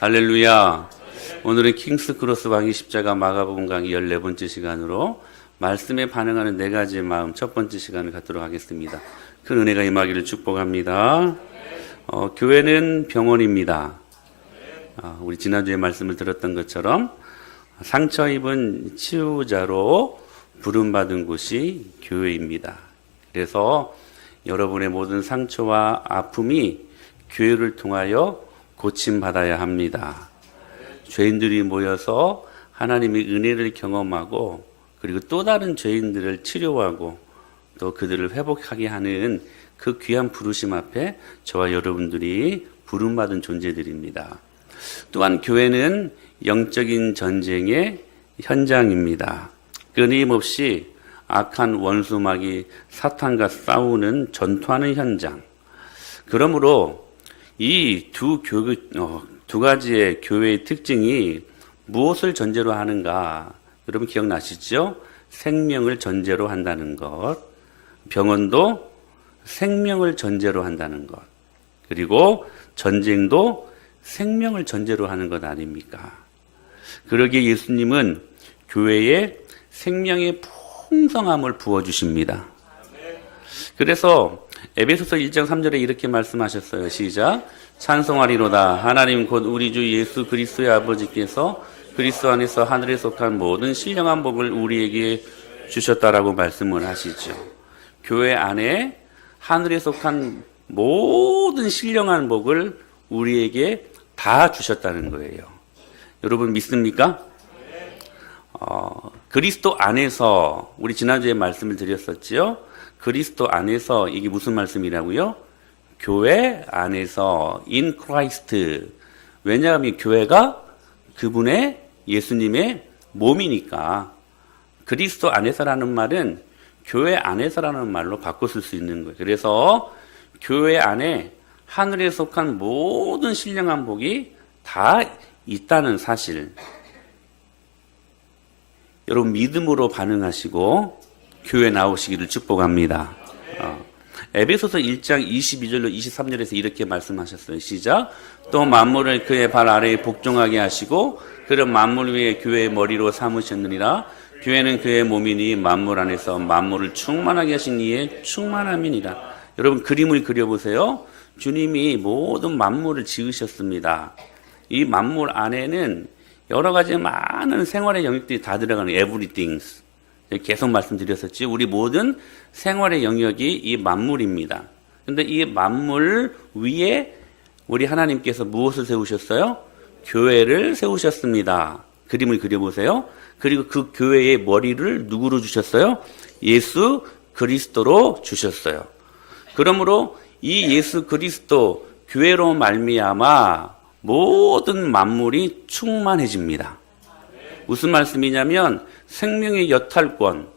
할렐루야. 오늘은 킹스크로스 방위 십자가 마가복음 강의 14번째 시간으로 말씀에 반응하는 4가지의 마음 첫 번째 시간을 갖도록 하겠습니다. 큰 은혜가 임하기를 축복합니다. 교회는 병원입니다. 우리 지난주에 말씀을 들었던 것처럼 상처 입은 치유자로 부름받은 곳이 교회입니다. 그래서 여러분의 모든 상처와 아픔이 교회를 통하여 고침받아야 합니다. 죄인들이 모여서 하나님의 은혜를 경험하고 그리고 또 다른 죄인들을 치료하고 또 그들을 회복하게 하는 그 귀한 부르심 앞에 저와 여러분들이 부름받은 존재들입니다. 또한 교회는 영적인 전쟁의 현장입니다. 끊임없이 악한 원수마귀 사탄과 싸우는 전투하는 현장. 그러므로 이 두 가지의 교회의 특징이 무엇을 전제로 하는가? 여러분 기억나시죠? 생명을 전제로 한다는 것. 병원도 생명을 전제로 한다는 것. 그리고 전쟁도 생명을 전제로 하는 것 아닙니까? 그러기에 예수님은 교회에 생명의 풍성함을 부어주십니다. 그래서 에베소서 1장 3절에 이렇게 말씀하셨어요. 시작. 찬송하리로다. 하나님 곧 우리 주 예수 그리스도의 아버지께서 그리스도 안에서 하늘에 속한 모든 신령한 복을 우리에게 주셨다라고 말씀을 하시죠. 교회 안에 하늘에 속한 모든 신령한 복을 우리에게 다 주셨다는 거예요. 여러분 믿습니까? 그리스도 안에서 우리 지난주에 말씀을 드렸었죠. 그리스도 안에서 이게 무슨 말씀이라고요? 교회 안에서 in Christ. 왜냐하면 교회가 그분의 예수님의 몸이니까. 그리스도 안에서라는 말은 교회 안에서라는 말로 바꿔 쓸 수 있는 거예요. 그래서 교회 안에 하늘에 속한 모든 신령한 복이 다 있다는 사실. 여러분 믿음으로 반응하시고 교회 나오시기를 축복합니다. 에베소서 1장 22절로 23절에서 이렇게 말씀하셨어요. 시작. 또 만물을 그의 발 아래에 복종하게 하시고 그런 만물 위에 교회의 머리로 삼으셨느니라. 교회는 그의 몸이니 만물 안에서 만물을 충만하게 하신 이의 충만함이니라. 여러분 그림을 그려보세요. 주님이 모든 만물을 지으셨습니다. 이 만물 안에는 여러 가지 많은 생활의 영역들이 다 들어가는 everything. 계속 말씀드렸었지. 우리 모든 생활의 영역이 이 만물입니다. 그런데 이 만물 위에 우리 하나님께서 무엇을 세우셨어요? 교회를 세우셨습니다. 그림을 그려보세요. 그리고 그 교회의 머리를 누구로 주셨어요? 예수 그리스도로 주셨어요. 그러므로 이 예수 그리스도 교회로 말미암아 모든 만물이 충만해집니다. 무슨 말씀이냐면 생명의 여탈권,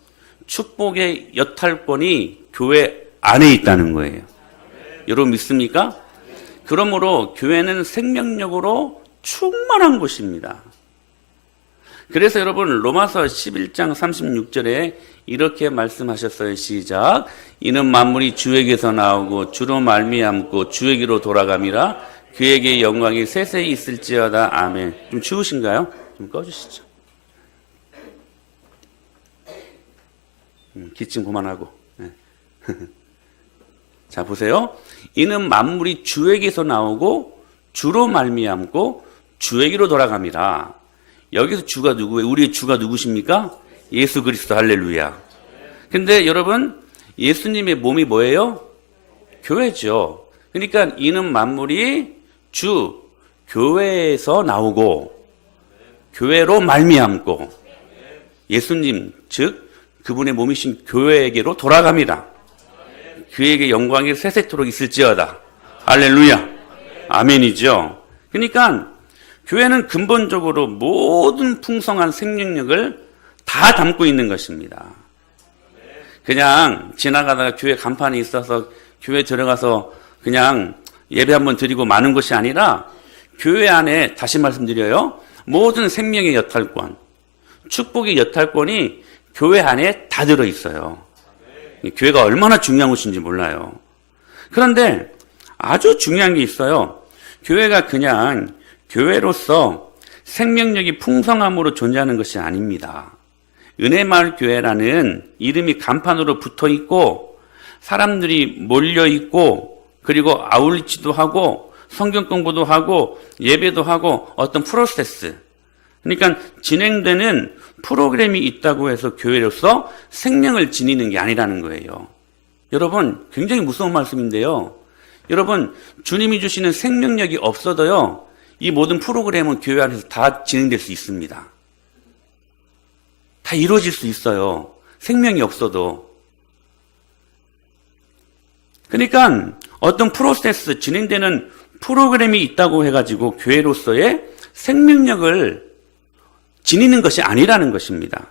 축복의 여탈권이 교회 안에 있다는 거예요. 여러분 믿습니까? 그러므로 교회는 생명력으로 충만한 곳입니다. 그래서 여러분 로마서 11장 36절에 이렇게 말씀하셨어요. 시작. 이는 만물이 주에게서 나오고 주로 말미암고 주에게로 돌아감이라 그에게 영광이 세세히 있을지어다. 아멘. 좀 추우신가요? 좀 꺼주시죠. 기침 그만하고. 네. 자 보세요. 이는 만물이 주에게서 나오고 주로 말미암고 주에게로 돌아갑니다. 여기서 주가 누구예요? 우리의 주가 누구십니까? 예수 그리스도. 할렐루야. 근데 여러분 예수님의 몸이 뭐예요? 교회죠. 그러니까 이는 만물이 주 교회에서 나오고 교회로 말미암고 예수님 즉 그분의 몸이신 교회에게로 돌아갑니다. 그에게 영광이 세세토록 있을지어다. 할렐루야. 아멘이죠. 그러니까 교회는 근본적으로 모든 풍성한 생명력을 다 담고 있는 것입니다. 그냥 지나가다가 교회 간판이 있어서 교회 들어가서 그냥 예배 한번 드리고 마는 것이 아니라 교회 안에 다시 말씀드려요. 모든 생명의 여탈권, 축복의 여탈권이 교회 안에 다 들어있어요. 교회가 얼마나 중요한 곳인지 몰라요. 그런데 아주 중요한 게 있어요. 교회가 그냥 교회로서 생명력이 풍성함으로 존재하는 것이 아닙니다. 은혜마을교회라는 이름이 간판으로 붙어 있고 사람들이 몰려 있고 그리고 아울리치도 하고 성경 공부도 하고 예배도 하고 어떤 프로세스, 그러니까 진행되는 프로그램이 있다고 해서 교회로서 생명을 지니는 게 아니라는 거예요. 여러분, 굉장히 무서운 말씀인데요. 여러분, 주님이 주시는 생명력이 없어도요, 이 모든 프로그램은 교회 안에서 다 진행될 수 있습니다. 다 이루어질 수 있어요. 생명이 없어도. 그러니까 어떤 프로세스, 진행되는 프로그램이 있다고 해가지고 교회로서의 생명력을 지니는 것이 아니라는 것입니다.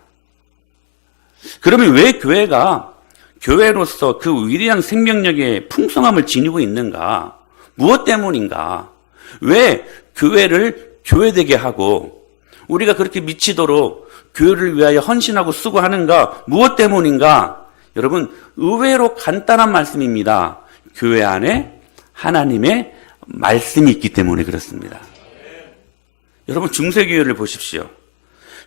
그러면 왜 교회가 교회로서 그 위대한 생명력의 풍성함을 지니고 있는가? 무엇 때문인가? 왜 교회를 교회되게 하고 우리가 그렇게 미치도록 교회를 위하여 헌신하고 수고하는가? 무엇 때문인가? 여러분, 의외로 간단한 말씀입니다. 교회 안에 하나님의 말씀이 있기 때문에 그렇습니다. 여러분, 중세교회를 보십시오.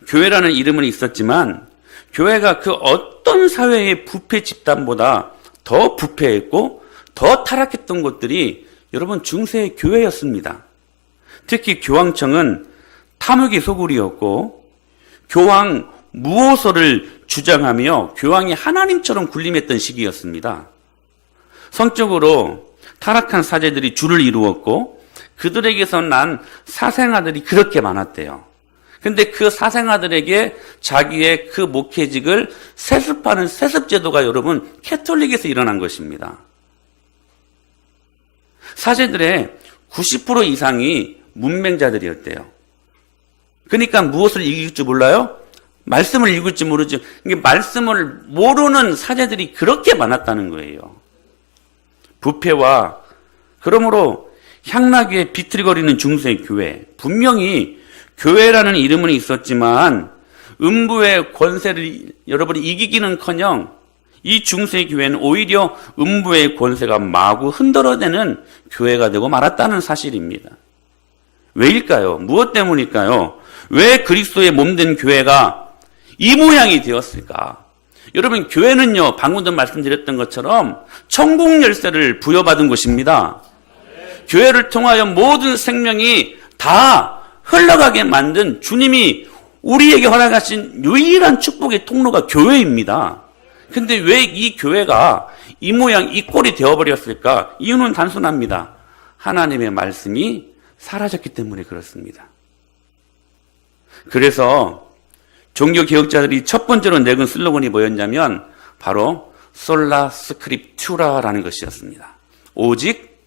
교회라는 이름은 있었지만 교회가 그 어떤 사회의 부패 집단보다 더 부패했고 더 타락했던 곳들이 여러분 중세의 교회였습니다. 특히 교황청은 탐욕의 소굴이었고 교황 무호서를 주장하며 교황이 하나님처럼 군림했던 시기였습니다. 성적으로 타락한 사제들이 주를 이루었고 그들에게서 난 사생아들이 그렇게 많았대요. 근데 그 사생아들에게 자기의 그 목회직을 세습하는 세습제도가 여러분 캐톨릭에서 일어난 것입니다. 사제들의 90% 이상이 문맹자들이었대요. 그러니까 무엇을 읽을 줄 몰라요? 말씀을 읽을 줄 모르죠. 말씀을 모르는 사제들이 그렇게 많았다는 거예요. 부패와 그러므로 향락에 비틀거리는 중세 교회, 분명히 교회라는 이름은 있었지만 음부의 권세를 여러분이 이기기는커녕 이 중세 교회는 오히려 음부의 권세가 마구 흔들어대는 교회가 되고 말았다는 사실입니다. 왜일까요? 무엇 때문일까요? 왜 그리스도의 몸된 교회가 이 모양이 되었을까? 여러분, 교회는요, 방금도 말씀드렸던 것처럼 천국 열쇠를 부여받은 곳입니다. 교회를 통하여 모든 생명이 다 흘러가게 만든 주님이 우리에게 허락하신 유일한 축복의 통로가 교회입니다. 근데 왜 이 교회가 이 모양, 이 꼴이 되어버렸을까? 이유는 단순합니다. 하나님의 말씀이 사라졌기 때문에 그렇습니다. 그래서 종교개혁자들이 첫 번째로 내건 슬로건이 뭐였냐면 바로 솔라 스크립투라라는 것이었습니다. 오직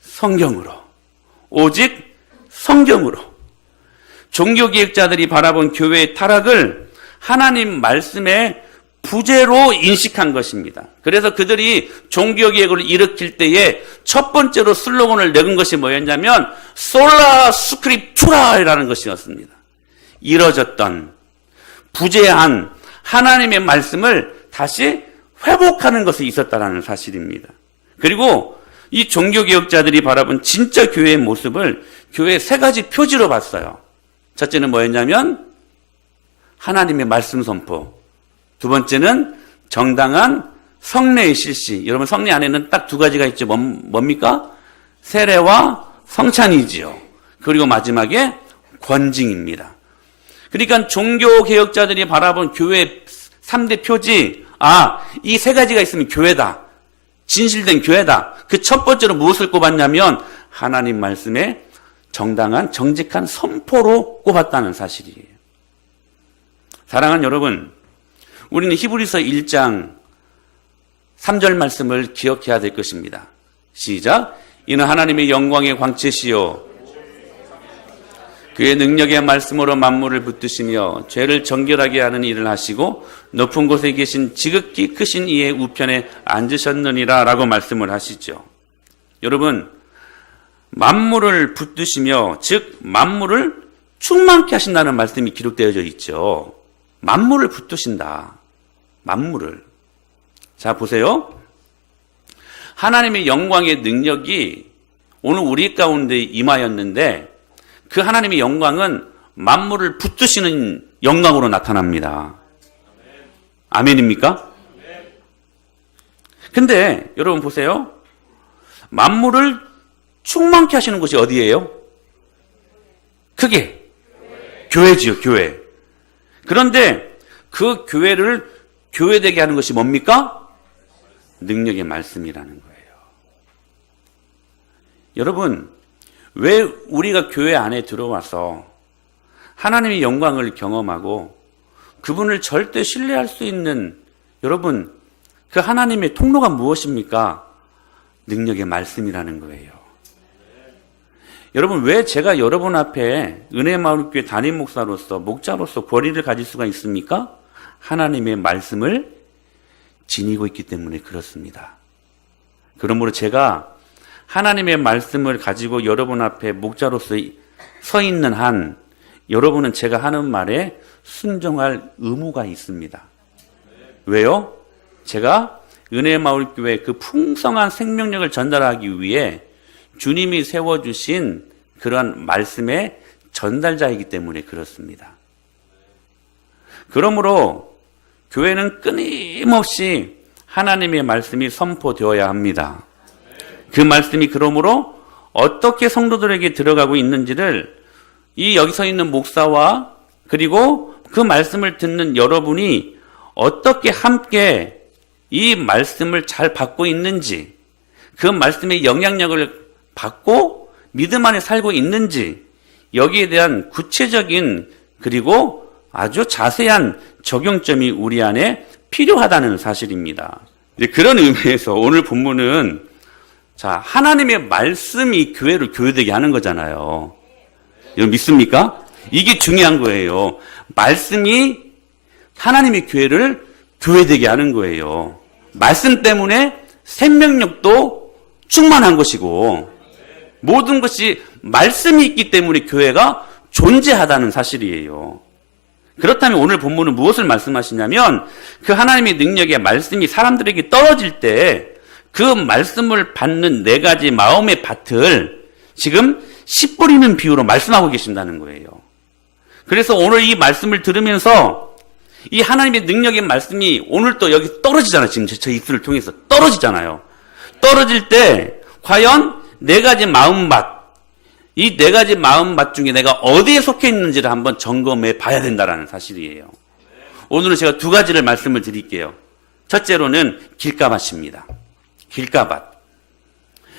성경으로. 오직 성경으로. 종교개혁자들이 바라본 교회의 타락을 하나님 말씀의 부재로 인식한 것입니다. 그래서 그들이 종교개혁을 일으킬 때에 첫 번째로 슬로건을 내건 것이 뭐였냐면 솔라 스크립투라라는 것이었습니다. 이뤄졌던 부재한 하나님의 말씀을 다시 회복하는 것이 있었다는 사실입니다. 그리고 이 종교개혁자들이 바라본 진짜 교회의 모습을 교회의 세 가지 표지로 봤어요. 첫째는 뭐였냐면 하나님의 말씀 선포. 두 번째는 정당한 성례의 실시. 여러분, 성례 안에는 딱 두 가지가 있죠. 뭡니까? 세례와 성찬이지요. 그리고 마지막에 권징입니다. 그러니까 종교개혁자들이 바라본 교회의 3대 표지, 이 세 가지가 있으면 교회다. 진실된 교회다. 그 첫 번째로 무엇을 꼽았냐면 하나님 말씀의 정당한 정직한 선포로 꼽았다는 사실이에요. 사랑하는 여러분, 우리는 히브리서 1장 3절 말씀을 기억해야 될 것입니다. 시작. 이는 하나님의 영광의 광채시요 그의 능력의 말씀으로 만물을 붙드시며 죄를 정결하게 하는 일을 하시고 높은 곳에 계신 지극히 크신 이의 우편에 앉으셨느니라 라고 말씀을 하시죠. 여러분, 만물을 붙드시며 즉 만물을 충만케 하신다는 말씀이 기록되어져 있죠. 만물을 붙드신다. 만물을. 자, 보세요. 하나님의 영광의 능력이 오늘 우리 가운데 임하였는데 그 하나님의 영광은 만물을 붙드시는 영광으로 나타납니다. 아멘입니까? 근데 여러분 보세요. 만물을 충만케 하시는 곳이 어디예요? 크게 교회지요, 교회. 그런데 그 교회를 교회되게 하는 것이 뭡니까? 능력의 말씀이라는 거예요. 여러분, 왜 우리가 교회 안에 들어와서 하나님의 영광을 경험하고 그분을 절대 신뢰할 수 있는, 여러분, 그 하나님의 통로가 무엇입니까? 능력의 말씀이라는 거예요. 여러분, 왜 제가 여러분 앞에 은혜마을교회 담임 목사로서, 목자로서 권위를 가질 수가 있습니까? 하나님의 말씀을 지니고 있기 때문에 그렇습니다. 그러므로 제가 하나님의 말씀을 가지고 여러분 앞에 목자로서 서 있는 한, 여러분은 제가 하는 말에 순종할 의무가 있습니다. 왜요? 제가 은혜마을교회 그 풍성한 생명력을 전달하기 위해 주님이 세워주신 그러한 말씀의 전달자이기 때문에 그렇습니다. 그러므로 교회는 끊임없이 하나님의 말씀이 선포되어야 합니다. 그 말씀이 그러므로 어떻게 성도들에게 들어가고 있는지를 이 여기 서 있는 목사와 그리고 그 말씀을 듣는 여러분이 어떻게 함께 이 말씀을 잘 받고 있는지, 그 말씀의 영향력을 받고 믿음 안에 살고 있는지, 여기에 대한 구체적인 그리고 아주 자세한 적용점이 우리 안에 필요하다는 사실입니다. 그런 의미에서 오늘 본문은 자, 하나님의 말씀이 교회를 교회되게 하는 거잖아요. 여러분 믿습니까? 이게 중요한 거예요. 말씀이 하나님의 교회를 교회되게 하는 거예요. 말씀 때문에 생명력도 충만한 것이고 모든 것이 말씀이 있기 때문에 교회가 존재하다는 사실이에요. 그렇다면 오늘 본문은 무엇을 말씀하시냐면 그 하나님의 능력의 말씀이 사람들에게 떨어질 때 그 말씀을 받는 네 가지 마음의 밭을 지금 씨 뿌리는 비유로 말씀하고 계신다는 거예요. 그래서 오늘 이 말씀을 들으면서 이 하나님의 능력의 말씀이 오늘 또 여기 떨어지잖아요. 지금 저 입술을 통해서 떨어지잖아요. 떨어질 때 과연 네 가지 마음밭, 이 네 가지 마음밭 중에 내가 어디에 속해 있는지를 한번 점검해 봐야 된다는 사실이에요. 오늘은 제가 두 가지를 말씀을 드릴게요. 첫째로는 길가밭입니다. 길가밭.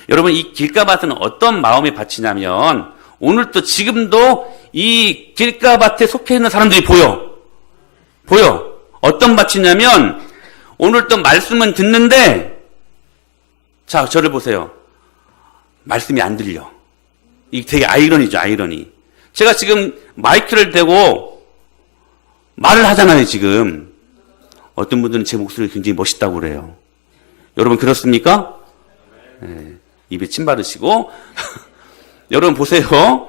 여러분, 이 길가밭은 어떤 마음의 밭이냐면 오늘 또 지금도 이 길가밭에 속해 있는 사람들이 보여. 어떤 밭이냐면 오늘 또 말씀은 듣는데 자, 저를 보세요. 말씀이 안 들려. 이게 되게 아이러니죠, 아이러니. 제가 지금 마이크를 대고 말을 하잖아요, 지금. 어떤 분들은 제 목소리가 굉장히 멋있다고 그래요. 여러분 그렇습니까? 네, 입에 침 바르시고 여러분 보세요.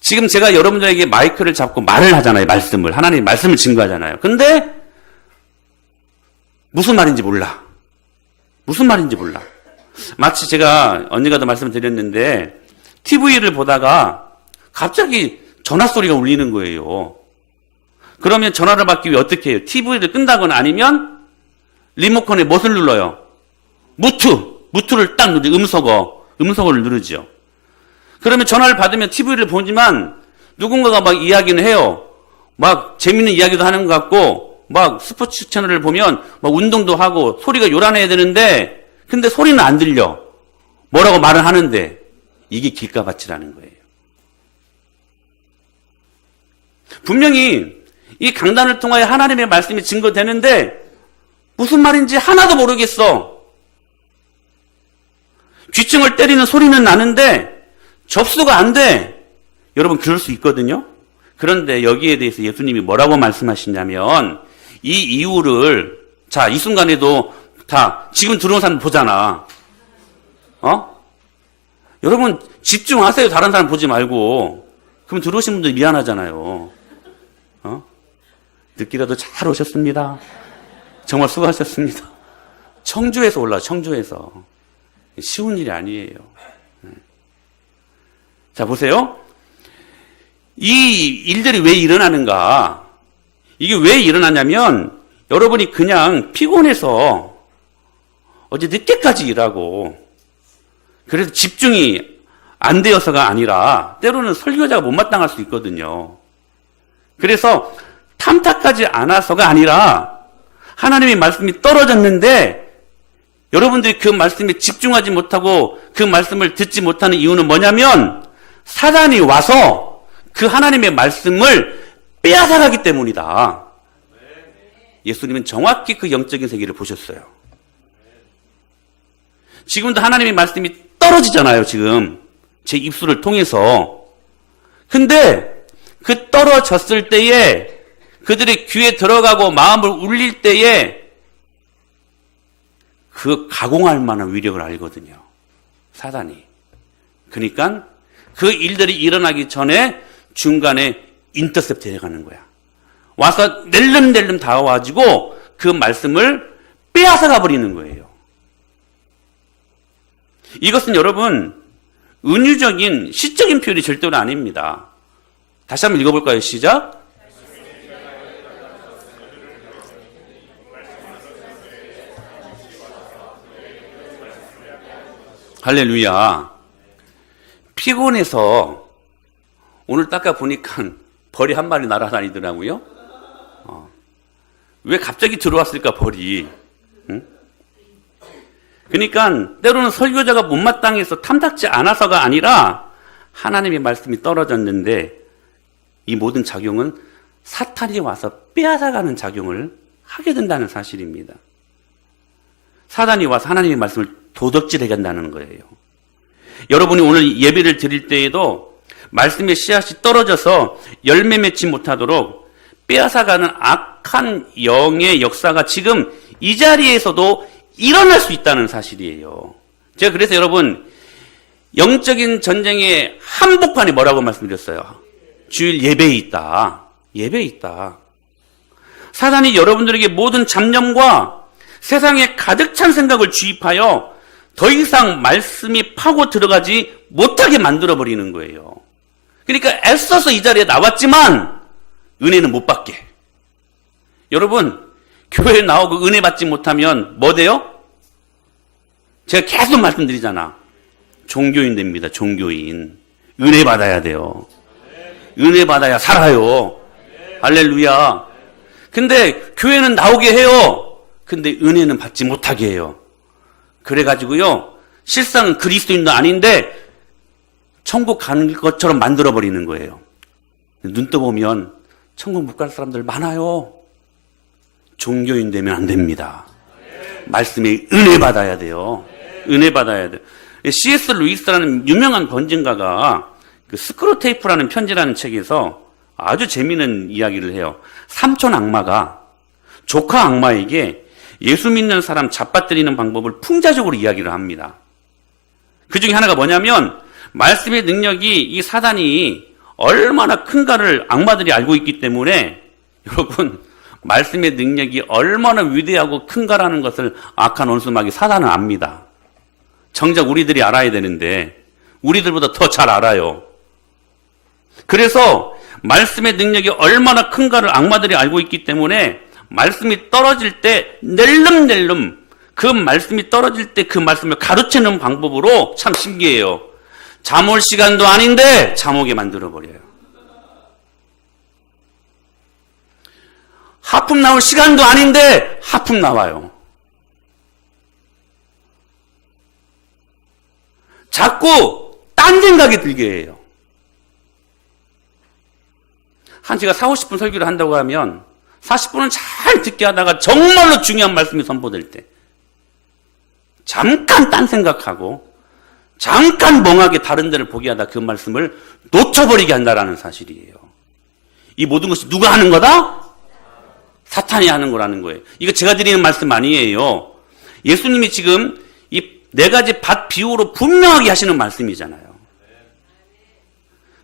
지금 제가 여러분들에게 마이크를 잡고 말을 하잖아요. 말씀을. 하나님 말씀을 증거하잖아요. 근데 무슨 말인지 몰라. 마치 제가 언젠가도 말씀드렸는데 TV를 보다가 갑자기 전화 소리가 울리는 거예요. 그러면 전화를 받기 위해 어떻게 해요? TV를 끈다거나 아니면 리모컨에 무엇을 눌러요? 무트를 딱 누르죠. 음성어를 누르죠. 그러면 전화를 받으면 TV를 보지만 누군가가 막 이야기는 해요. 막 재밌는 이야기도 하는 것 같고 막 스포츠 채널을 보면 막 운동도 하고 소리가 요란해야 되는데 근데 소리는 안 들려. 뭐라고 말을 하는데 이게 길가밭이라는 거예요. 분명히 이 강단을 통하여 하나님의 말씀이 증거되는데 무슨 말인지 하나도 모르겠어. 귀청을 때리는 소리는 나는데 접수가 안 돼. 여러분 그럴 수 있거든요. 그런데 여기에 대해서 예수님이 뭐라고 말씀하시냐면 이 이유를 자, 이 순간에도 다 지금 들어온 사람 보잖아. 여러분 집중하세요. 다른 사람 보지 말고. 그럼 들어오신 분들 미안하잖아요. 늦기라도 잘 오셨습니다. 정말 수고하셨습니다. 청주에서 올라와, 청주에서. 쉬운 일이 아니에요. 자, 보세요. 이 일들이 왜 일어나는가? 이게 왜 일어나냐면 여러분이 그냥 피곤해서 어제 늦게까지 일하고 그래서 집중이 안 되어서가 아니라 때로는 설교자가 못마땅할 수 있거든요. 그래서 탐탁하지 않아서가 아니라 하나님의 말씀이 떨어졌는데 여러분들이 그 말씀에 집중하지 못하고 그 말씀을 듣지 못하는 이유는 뭐냐면 사단이 와서 그 하나님의 말씀을 빼앗아가기 때문이다. 예수님은 정확히 그 영적인 세계를 보셨어요. 지금도 하나님의 말씀이 떨어지잖아요, 지금. 제 입술을 통해서. 근데 그 떨어졌을 때에 그들의 귀에 들어가고 마음을 울릴 때에 그 가공할 만한 위력을 알거든요. 사단이. 그러니까 그 일들이 일어나기 전에 중간에 인터셉트 해가는 거야. 와서 낼름낼름 다가와가지고 그 말씀을 빼앗아가 버리는 거예요. 이것은 여러분 은유적인 시적인 표현이 절대로 아닙니다. 다시 한번 읽어볼까요? 시작. 할렐루야. 피곤해서 오늘 닦아 보니까 벌이 한 마리 날아다니더라고요. 왜 갑자기 들어왔을까 벌이. 응? 그러니까 때로는 설교자가 못마땅해서 탐탁지 않아서가 아니라 하나님의 말씀이 떨어졌는데 이 모든 작용은 사탄이 와서 빼앗아가는 작용을 하게 된다는 사실입니다. 사단이 와서 하나님의 말씀을 도덕질하게 한다는 거예요. 여러분이 오늘 예배를 드릴 때에도 말씀의 씨앗이 떨어져서 열매 맺지 못하도록 빼앗아가는 악한 영의 역사가 지금 이 자리에서도 일어날 수 있다는 사실이에요. 제가 그래서 여러분 영적인 전쟁의 한복판에 뭐라고 말씀드렸어요? 주일 예배에 있다. 예배에 있다. 사단이 여러분들에게 모든 잡념과 세상에 가득 찬 생각을 주입하여 더 이상 말씀이 파고 들어가지 못하게 만들어버리는 거예요. 그러니까 애써서 이 자리에 나왔지만 은혜는 못 받게. 여러분 교회에 나오고 은혜 받지 못하면 뭐 돼요? 제가 계속 말씀드리잖아. 종교인 됩니다. 종교인. 은혜 받아야 돼요. 은혜 받아야 살아요. 할렐루야. 근데 교회는 나오게 해요. 근데 은혜는 받지 못하게 해요. 그래가지고요. 실상은 그리스도인도 아닌데 천국 가는 것처럼 만들어버리는 거예요. 눈 떠보면 천국 못 갈 사람들 많아요. 종교인 되면 안 됩니다. 말씀에 은혜 받아야 돼요. 은혜 받아야 돼요. C.S. 루이스라는 유명한 번진가가 그 스크루테이프라는 편지라는 책에서 아주 재미있는 이야기를 해요. 삼촌 악마가 조카 악마에게 예수 믿는 사람 잡아뜨리는 방법을 풍자적으로 이야기를 합니다. 그 중에 하나가 뭐냐면 말씀의 능력이 이 사단이 얼마나 큰가를 악마들이 알고 있기 때문에 여러분 말씀의 능력이 얼마나 위대하고 큰가라는 것을 악한 원수마귀 사단은 압니다. 정작 우리들이 알아야 되는데 우리들보다 더 잘 알아요. 그래서 말씀의 능력이 얼마나 큰가를 악마들이 알고 있기 때문에 말씀이 떨어질 때 낼름낼름 그 말씀이 떨어질 때 그 말씀을 가르치는 방법으로 참 신기해요. 잠 올 시간도 아닌데 잠 오게 만들어버려요. 하품 나올 시간도 아닌데 하품 나와요. 자꾸 딴 생각이 들게 해요. 한 시간 40, 50분 설교를 한다고 하면 40분은 잘 듣게 하다가 정말로 중요한 말씀이 선포될 때 잠깐 딴 생각하고 잠깐 멍하게 다른 데를 보게 하다 그 말씀을 놓쳐버리게 한다는 사실이에요. 이 모든 것이 누가 하는 거다? 사탄이 하는 거라는 거예요. 이거 제가 드리는 말씀 아니에요. 예수님이 지금 이 네 가지 밭 비유로 분명하게 하시는 말씀이잖아요.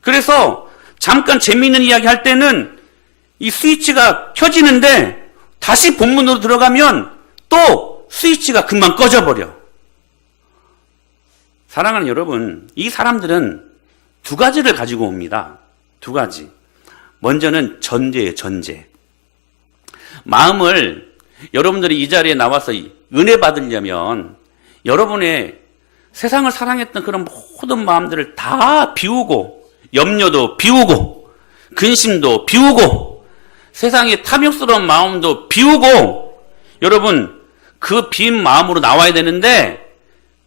그래서 잠깐 재미있는 이야기 할 때는 이 스위치가 켜지는데 다시 본문으로 들어가면 또 스위치가 금방 꺼져버려. 사랑하는 여러분, 이 사람들은 두 가지를 가지고 옵니다. 두 가지. 먼저는 전제예요, 전제. 마음을 여러분들이 이 자리에 나와서 은혜 받으려면 여러분의 세상을 사랑했던 그런 모든 마음들을 다 비우고, 염려도 비우고, 근심도 비우고, 세상의 탐욕스러운 마음도 비우고, 여러분 그 빈 마음으로 나와야 되는데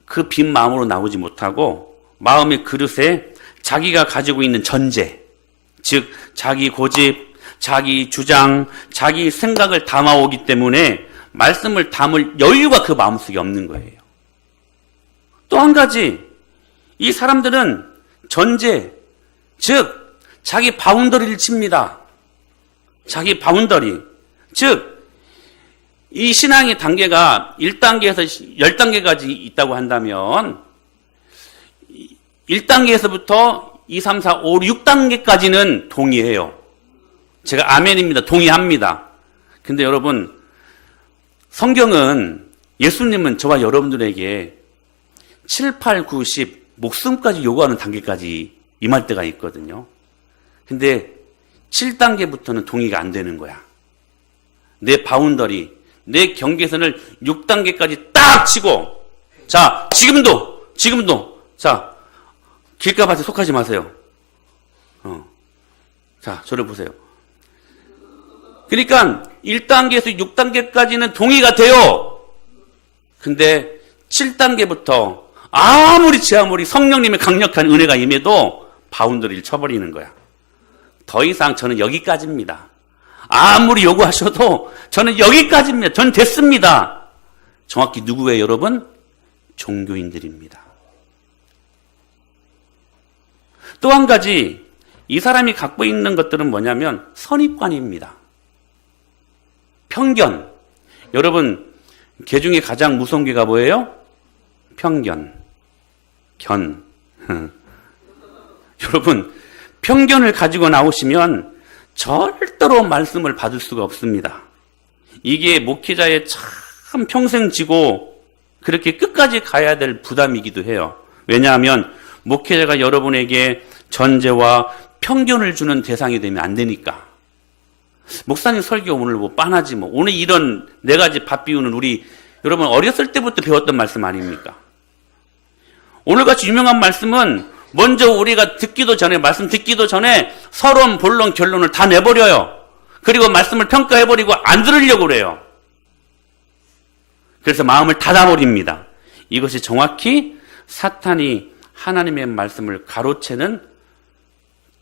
그 빈 마음으로 나오지 못하고 마음의 그릇에 자기가 가지고 있는 전제, 즉 자기 고집, 자기 주장, 자기 생각을 담아오기 때문에 말씀을 담을 여유가 그 마음속에 없는 거예요. 또 한 가지, 이 사람들은 전제, 즉 자기 바운더리를 칩니다. 자기 바운더리, 즉 이 신앙의 단계가 1단계에서 10단계까지 있다고 한다면 1단계에서부터 2, 3, 4, 5, 6단계까지는 동의해요. 제가 아멘입니다. 동의합니다. 근데 여러분, 성경은, 예수님은 저와 여러분들에게 7, 8, 9, 10 목숨까지 요구하는 단계까지 임할 때가 있거든요. 근데 7단계부터는 동의가 안 되는 거야. 내 바운더리, 내 경계선을 6단계까지 딱 치고, 자, 지금도, 자, 길가밭에 속하지 마세요. 자, 저를 보세요. 그러니까 1단계에서 6단계까지는 동의가 돼요. 근데 7단계부터 아무리 성령님의 강력한 은혜가 임해도 바운더리를 쳐버리는 거야. 더 이상 저는 여기까지입니다. 아무리 요구하셔도 저는 여기까지입니다. 전 됐습니다. 정확히 누구예요, 여러분? 종교인들입니다. 또 한 가지, 이 사람이 갖고 있는 것들은 뭐냐면 선입관입니다. 편견. 여러분, 개 중에 가장 무서운 게가 뭐예요? 편견. 여러분, 편견을 가지고 나오시면 절대로 말씀을 받을 수가 없습니다. 이게 목회자의 참 평생 지고 그렇게 끝까지 가야 될 부담이기도 해요. 왜냐하면 목회자가 여러분에게 전제와 편견을 주는 대상이 되면 안 되니까. 목사님 설교 오늘 뭐 빤하지 뭐. 오늘 이런 네 가지 밥 비우는 우리 여러분 어렸을 때부터 배웠던 말씀 아닙니까? 오늘같이 유명한 말씀은 먼저 우리가 말씀 듣기도 전에 서론, 본론, 결론을 다 내버려요. 그리고 말씀을 평가해버리고 안 들으려고 그래요. 그래서 마음을 닫아버립니다. 이것이 정확히 사탄이 하나님의 말씀을 가로채는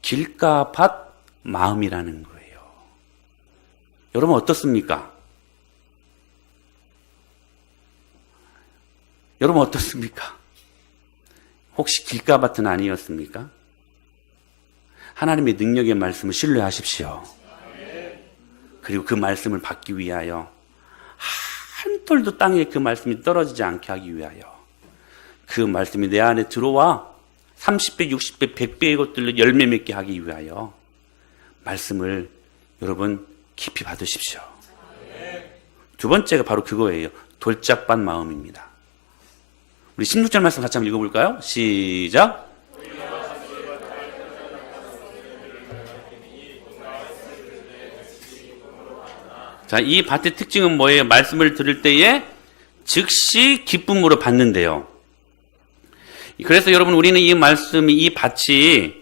길가밭 마음이라는 거예요. 여러분 어떻습니까? 여러분 어떻습니까? 혹시 길가밭은 아니었습니까? 하나님의 능력의 말씀을 신뢰하십시오. 그리고 그 말씀을 받기 위하여 한 톨도 땅에 그 말씀이 떨어지지 않게 하기 위하여 그 말씀이 내 안에 들어와 30배, 60배, 100배의 것들로 열매 맺게 하기 위하여 말씀을 여러분 깊이 받으십시오. 두 번째가 바로 그거예요. 돌짝밭 마음입니다. 우리 16절 말씀 같이 한번 읽어볼까요? 시작. 자, 이 밭의 특징은 뭐예요? 말씀을 들을 때에 즉시 기쁨으로 받는데요. 그래서 여러분 우리는 이 말씀이, 이 밭이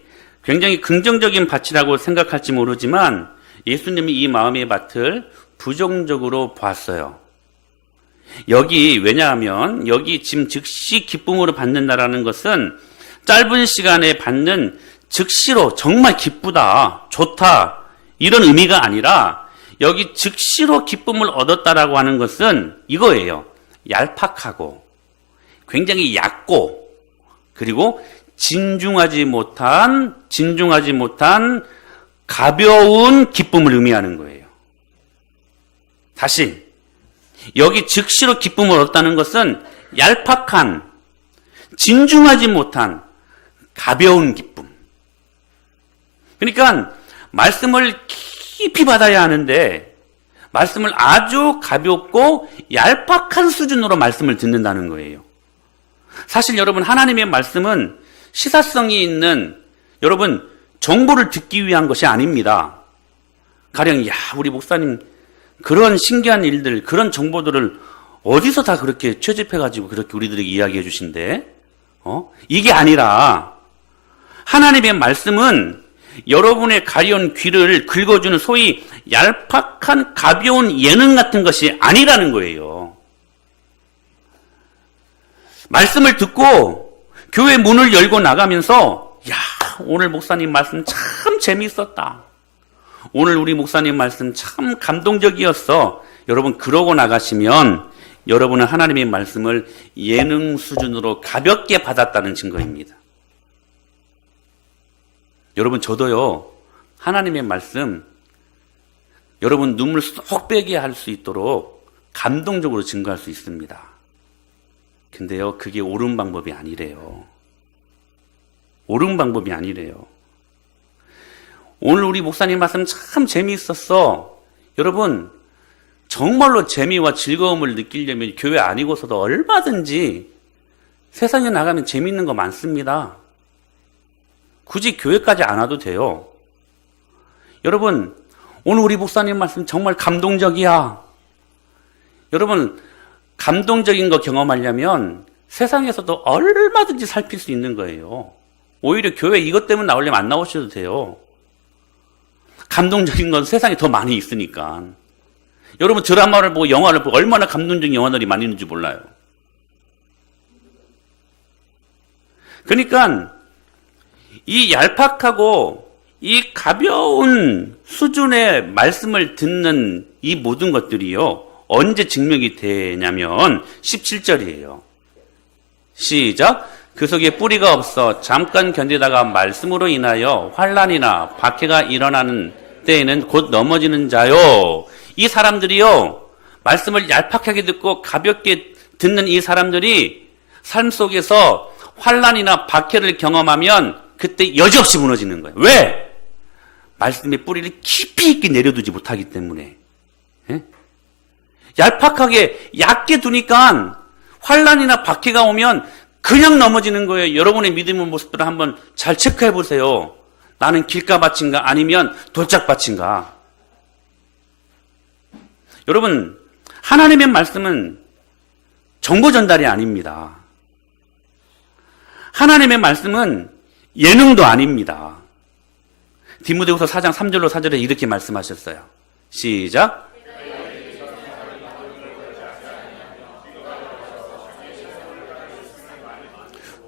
굉장히 긍정적인 밭이라고 생각할지 모르지만 예수님이 이 마음의 밭을 부정적으로 봤어요. 왜냐하면 여기 지금 즉시 기쁨으로 받는다라는 것은 짧은 시간에 받는 즉시로 정말 기쁘다, 좋다 이런 의미가 아니라 여기 즉시로 기쁨을 얻었다라고 하는 것은 이거예요. 얄팍하고 굉장히 얕고 그리고 진중하지 못한 가벼운 기쁨을 의미하는 거예요. 다시 여기 즉시로 기쁨을 얻었다는 것은 얄팍한, 진중하지 못한 가벼운 기쁨. 그러니까 말씀을 깊이 받아야 하는데 말씀을 아주 가볍고 얄팍한 수준으로 말씀을 듣는다는 거예요. 사실 여러분 하나님의 말씀은 시사성이 있는 여러분 정보를 듣기 위한 것이 아닙니다. 가령 우리 목사님 그런 신기한 일들, 그런 정보들을 어디서 다 그렇게 채집해가지고 그렇게 우리들에게 이야기해 주신대? 이게 아니라 하나님의 말씀은 여러분의 가려운 귀를 긁어주는 소위 얄팍한 가벼운 예능 같은 것이 아니라는 거예요. 말씀을 듣고 교회 문을 열고 나가면서 오늘 목사님 말씀 참 재미있었다. 오늘 우리 목사님 말씀 참 감동적이었어. 여러분 그러고 나가시면 여러분은 하나님의 말씀을 예능 수준으로 가볍게 받았다는 증거입니다. 여러분 저도요 하나님의 말씀 여러분 눈물 쏙 빼게 할 수 있도록 감동적으로 증거할 수 있습니다. 근데요 그게 옳은 방법이 아니래요. 옳은 방법이 아니래요. 오늘 우리 목사님 말씀 참 재미있었어. 여러분 정말로 재미와 즐거움을 느끼려면 교회 아니고서도 얼마든지 세상에 나가면 재미있는 거 많습니다. 굳이 교회까지 안 와도 돼요. 여러분 오늘 우리 목사님 말씀 정말 감동적이야. 여러분 감동적인 거 경험하려면 세상에서도 얼마든지 살필 수 있는 거예요. 오히려 교회 이것 때문에 나오려면 안 나오셔도 돼요. 감동적인 건 세상에 더 많이 있으니까. 여러분 드라마를 보고 영화를 보고 얼마나 감동적인 영화들이 많이 있는지 몰라요. 그러니까 이 얄팍하고 이 가벼운 수준의 말씀을 듣는 이 모든 것들이요 언제 증명이 되냐면 17절이에요. 시작. 그 속에 뿌리가 없어 잠깐 견디다가 말씀으로 인하여 환난이나 박해가 일어나는 때에는 곧 넘어지는 자요. 이 사람들이요 말씀을 얄팍하게 듣고 가볍게 듣는 이 사람들이 삶 속에서 환난이나 박해를 경험하면 그때 여지없이 무너지는 거예요. 왜? 말씀의 뿌리를 깊이 있게 내려두지 못하기 때문에. 얄팍하게 얕게 두니까 환난이나 박해가 오면 그냥 넘어지는 거예요. 여러분의 믿음의 모습들을 한번 잘 체크해 보세요. 나는 길가밭인가 아니면 돌짝밭인가. 여러분 하나님의 말씀은 정보 전달이 아닙니다. 하나님의 말씀은 예능도 아닙니다. 디모데후서 4장 3절로 4절에 이렇게 말씀하셨어요. 시작.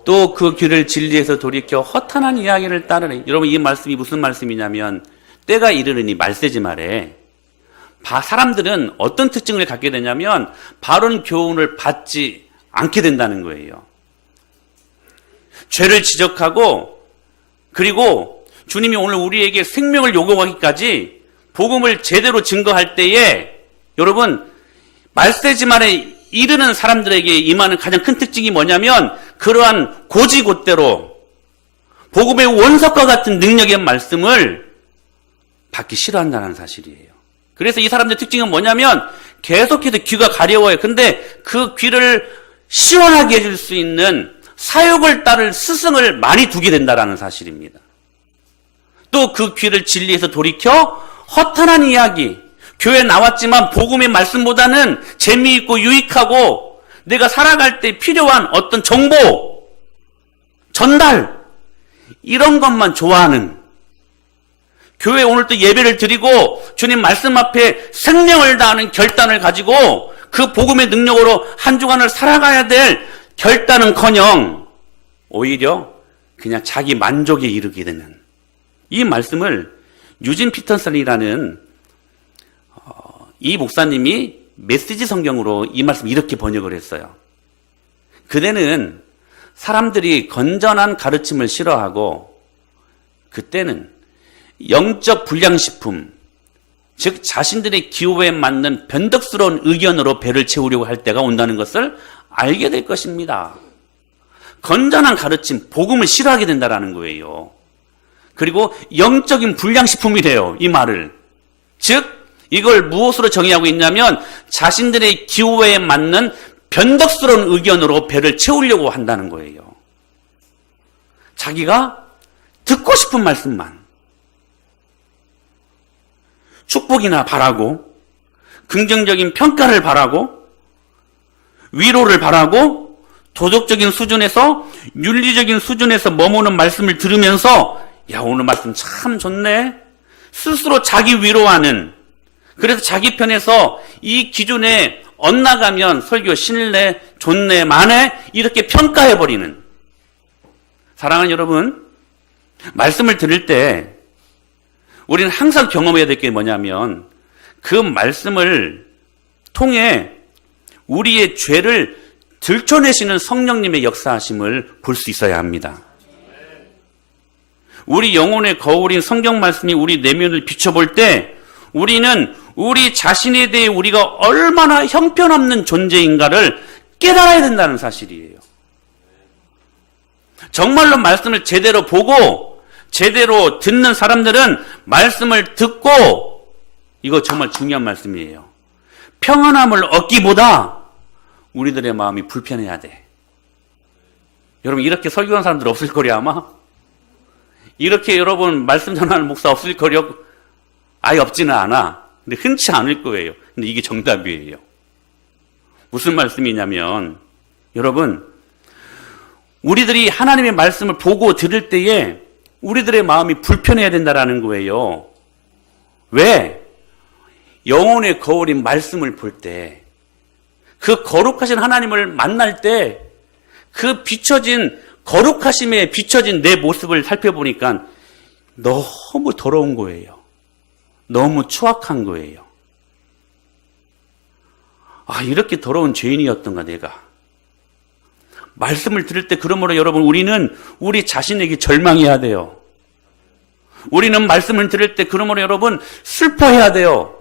또 그 귀를 진리에서 돌이켜 허탄한 이야기를 따르니. 여러분 이 말씀이 무슨 말씀이냐면 때가 이르르니 말세지 말에 사람들은 어떤 특징을 갖게 되냐면 바른 교훈을 받지 않게 된다는 거예요. 죄를 지적하고 그리고 주님이 오늘 우리에게 생명을 요구하기까지 복음을 제대로 증거할 때에 여러분 말세지 말에 이르는 사람들에게 임하는 가장 큰 특징이 뭐냐면 그러한 고지곳대로 복음의 원석과 같은 능력의 말씀을 받기 싫어한다는 사실이에요. 그래서 이 사람들의 특징은 뭐냐면 계속해서 귀가 가려워요. 근데 그 귀를 시원하게 해줄 수 있는 사역을 따를 스승을 많이 두게 된다는 사실입니다. 또 그 귀를 진리에서 돌이켜 허탄한 이야기, 교회 나왔지만 복음의 말씀보다는 재미있고 유익하고 내가 살아갈 때 필요한 어떤 정보, 전달 이런 것만 좋아하는 교회 오늘 또 예배를 드리고 주님 말씀 앞에 생명을 다하는 결단을 가지고 그 복음의 능력으로 한 주간을 살아가야 될 결단은커녕 오히려 그냥 자기 만족에 이르게 되는 이 말씀을 유진 피터슨이라는 이 목사님이 메시지 성경으로 이 말씀 이렇게 번역을 했어요. 그대는 사람들이 건전한 가르침을 싫어하고 그때는 영적 불량식품, 즉 자신들의 기호에 맞는 변덕스러운 의견으로 배를 채우려고 할 때가 온다는 것을 알게 될 것입니다. 건전한 가르침, 복음을 싫어하게 된다는 거예요. 그리고 영적인 불량식품이래요, 이 말을. 즉 이걸 무엇으로 정의하고 있냐면 자신들의 기호에 맞는 변덕스러운 의견으로 배를 채우려고 한다는 거예요. 자기가 듣고 싶은 말씀만, 축복이나 바라고, 긍정적인 평가를 바라고, 위로를 바라고, 도덕적인 수준에서, 윤리적인 수준에서 머무는 말씀을 들으면서 야, 오늘 말씀 참 좋네. 스스로 자기 위로하는, 그래서 자기 편에서 이 기준에 엇나가면 설교 신뢰, 좋네, 만에 이렇게 평가해버리는. 사랑하는 여러분, 말씀을 들을 때 우리는 항상 경험해야 될 게 뭐냐면 그 말씀을 통해 우리의 죄를 들춰내시는 성령님의 역사하심을 볼 수 있어야 합니다. 우리 영혼의 거울인 성경 말씀이 우리 내면을 비춰볼 때 우리는 우리 자신에 대해 우리가 얼마나 형편없는 존재인가를 깨달아야 된다는 사실이에요. 정말로 말씀을 제대로 보고 제대로 듣는 사람들은 말씀을 듣고, 이거 정말 중요한 말씀이에요, 평안함을 얻기보다 우리들의 마음이 불편해야 돼. 여러분, 이렇게 설교하는 사람들 없을 거리 아마? 이렇게 여러분 말씀 전하는 목사 없을 거리 아예 없지는 않아. 근데 흔치 않을 거예요. 근데 이게 정답이에요. 무슨 말씀이냐면, 여러분, 우리들이 하나님의 말씀을 보고 들을 때에 우리들의 마음이 불편해야 된다라는 거예요. 왜? 영혼의 거울인 말씀을 볼 때, 그 거룩하신 하나님을 만날 때, 그 비춰진, 거룩하심에 비춰진 내 모습을 살펴보니까 너무 더러운 거예요. 너무 추악한 거예요. 아, 이렇게 더러운 죄인이었던가, 내가. 말씀을 들을 때 그러므로 여러분, 우리는 우리 자신에게 절망해야 돼요. 우리는 말씀을 들을 때 그러므로 여러분 슬퍼해야 돼요.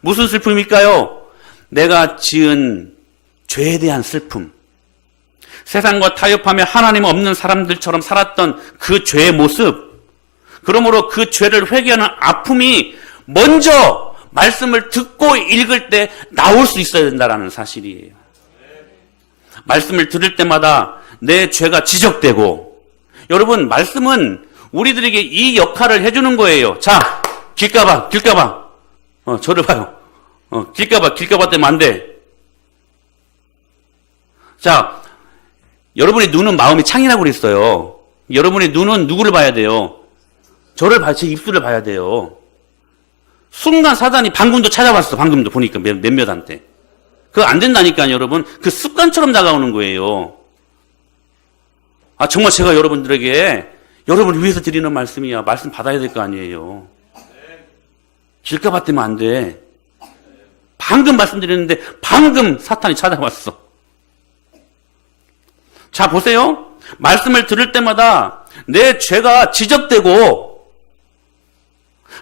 무슨 슬픔일까요? 내가 지은 죄에 대한 슬픔. 세상과 타협하며 하나님 없는 사람들처럼 살았던 그 죄의 모습. 그러므로 그 죄를 회개하는 아픔이 먼저 말씀을 듣고 읽을 때 나올 수 있어야 된다는 사실이에요. 말씀을 들을 때마다 내 죄가 지적되고, 여러분, 말씀은 우리들에게 이 역할을 해주는 거예요. 자, 길 가봐. 저를 봐요. 길 가봐 때문에 안 돼. 자, 여러분의 눈은 마음이 창이라고 그랬어요. 여러분의 눈은 누구를 봐야 돼요? 저를 봐야, 제 입술을 봐야 돼요. 순간 사단이 방금도 찾아왔어. 방금도 보니까 몇몇한테. 그거 안 된다니까요, 여러분. 그 습관처럼 다가오는 거예요. 아, 정말 제가 여러분들에게, 여러분을 위해서 드리는 말씀이야. 말씀 받아야 될 거 아니에요. 길가봐 때문에 안 돼. 방금 말씀드렸는데 방금 사탄이 찾아왔어. 자, 보세요. 말씀을 들을 때마다 내 죄가 지적되고,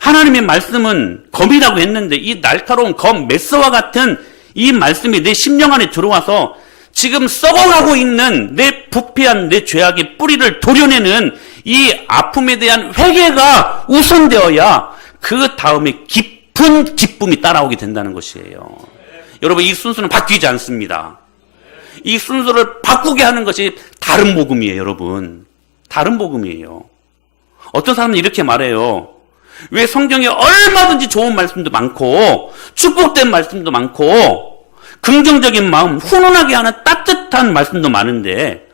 하나님의 말씀은 검이라고 했는데 이 날카로운 검, 메스와 같은 이 말씀이 내 심령 안에 들어와서 지금 썩어가고 있는 내 부패한 내 죄악의 뿌리를 도려내는 이 아픔에 대한 회개가 우선되어야 그 다음에 깊은 기쁨이 따라오게 된다는 것이에요. 여러분, 이 순서는 바뀌지 않습니다. 이 순서를 바꾸게 하는 것이 다른 복음이에요, 여러분. 다른 복음이에요. 어떤 사람은 이렇게 말해요. 왜 성경에 얼마든지 좋은 말씀도 많고 축복된 말씀도 많고 긍정적인 마음, 훈훈하게 하는 따뜻한 말씀도 많은데,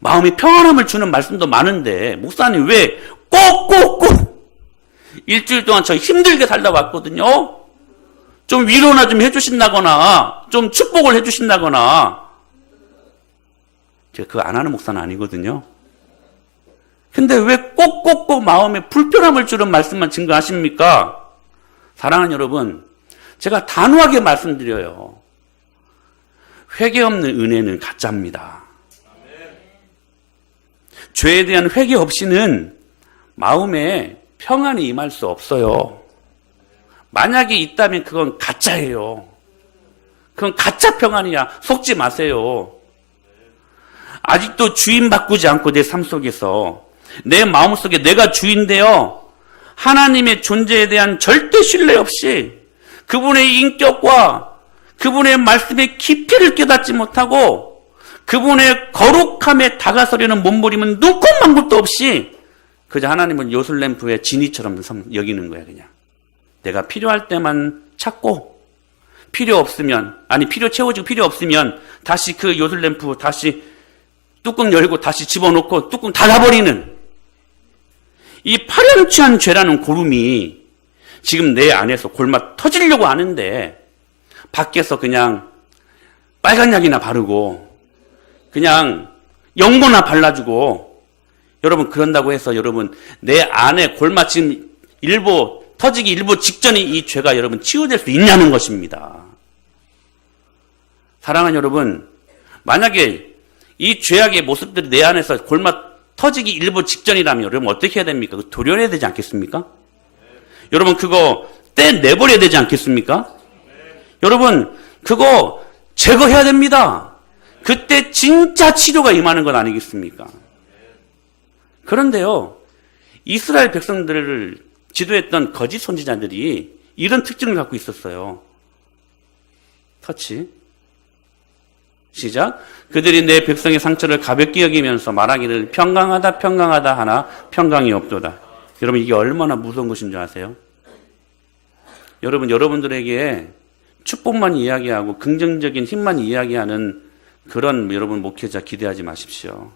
마음이 평안함을 주는 말씀도 많은데, 목사님 왜 꼭 일주일 동안 저 힘들게 살다 왔거든요. 좀 위로나 좀 해주신다거나 좀 축복을 해주신다거나. 제가 그거 안 하는 목사는 아니거든요. 근데 왜 꼭 마음에 불편함을 주는 말씀만 증거하십니까? 사랑하는 여러분, 제가 단호하게 말씀드려요. 회개 없는 은혜는 가짜입니다. 죄에 대한 회개 없이는 마음에 평안이 임할 수 없어요. 만약에 있다면 그건 가짜예요. 그건 가짜 평안이야. 속지 마세요. 아직도 주인 바꾸지 않고 내 삶 속에서, 내 마음속에 내가 주인데요, 하나님의 존재에 대한 절대 신뢰 없이 그분의 인격과 그분의 말씀의 깊이를 깨닫지 못하고 그분의 거룩함에 다가서려는 몸부림은 눈곱만큼도 없이 그저 하나님은 요술램프의 지니처럼 여기는 거야, 그냥. 내가 필요할 때만 찾고 필요 없으면, 아니 필요 채워지고 필요 없으면 다시 그 요술램프 다시 뚜껑 열고 다시 집어넣고 뚜껑 닫아버리는 이 파렴치한 죄라는 고름이 지금 내 안에서 골마 터지려고 하는데 밖에서 그냥 빨간 약이나 바르고 그냥 연고나 발라주고, 여러분 그런다고 해서 여러분 내 안에 골마 지금 터지기 일보 직전에 이 죄가 여러분 치유될 수 있냐는 것입니다. 사랑하는 여러분, 만약에 이 죄악의 모습들이 내 안에서 골마 터지기 일보 직전이라면 여러분 어떻게 해야 됩니까? 도려내야 되지 않겠습니까? 여러분 그거 떼내버려야 되지 않겠습니까? 여러분 그거 제거해야 됩니다. 그때 진짜 치료가 임하는 건 아니겠습니까? 그런데요, 이스라엘 백성들을 지도했던 거짓 선지자들이 이런 특징을 갖고 있었어요. 터치. 시작. 그들이 내 백성의 상처를 가볍게 여기면서 말하기를 평강하다 평강하다 하나 평강이 없도다. 여러분 이게 얼마나 무서운 것인 줄 아세요? 여러분들에게 축복만 이야기하고 긍정적인 힘만 이야기하는 그런 여러분 목회자 기대하지 마십시오.